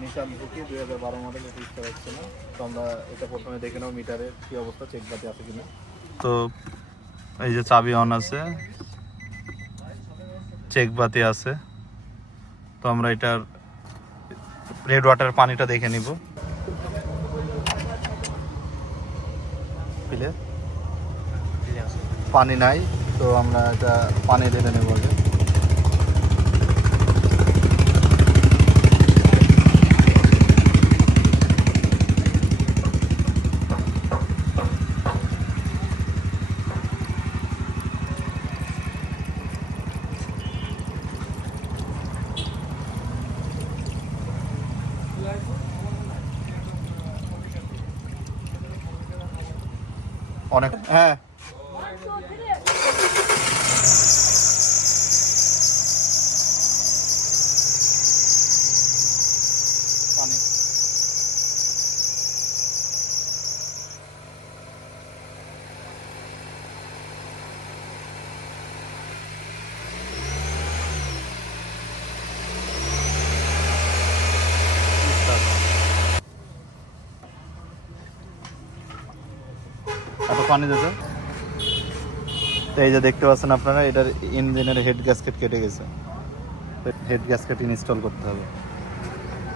Nissan ঝুঁকি 2012 model, এটা ইচ্ছা হচ্ছে না। তো আমরা এটা প্রথমে দেখে নেব মিটারের কী অবস্থা, চেক বাতি আছে কিনা। তো এই যে চাবি অন আছে, চেক বাতি আছে। তো আমরা এটার রেড ওয়াটার পানিটা দেখে নিব। পানি নাই, তো আমরা এটা পানি ঢেলে নেব আগে। অনেক, হ্যাঁ পানি। এত পানি দিতে। তো এই যে দেখতে পাচ্ছেন আপনারা, এটার ইঞ্জিনের হেড গ্যাসকেট কেটে গেছে। হেড গ্যাসকেট ইনস্টল করতে হবে।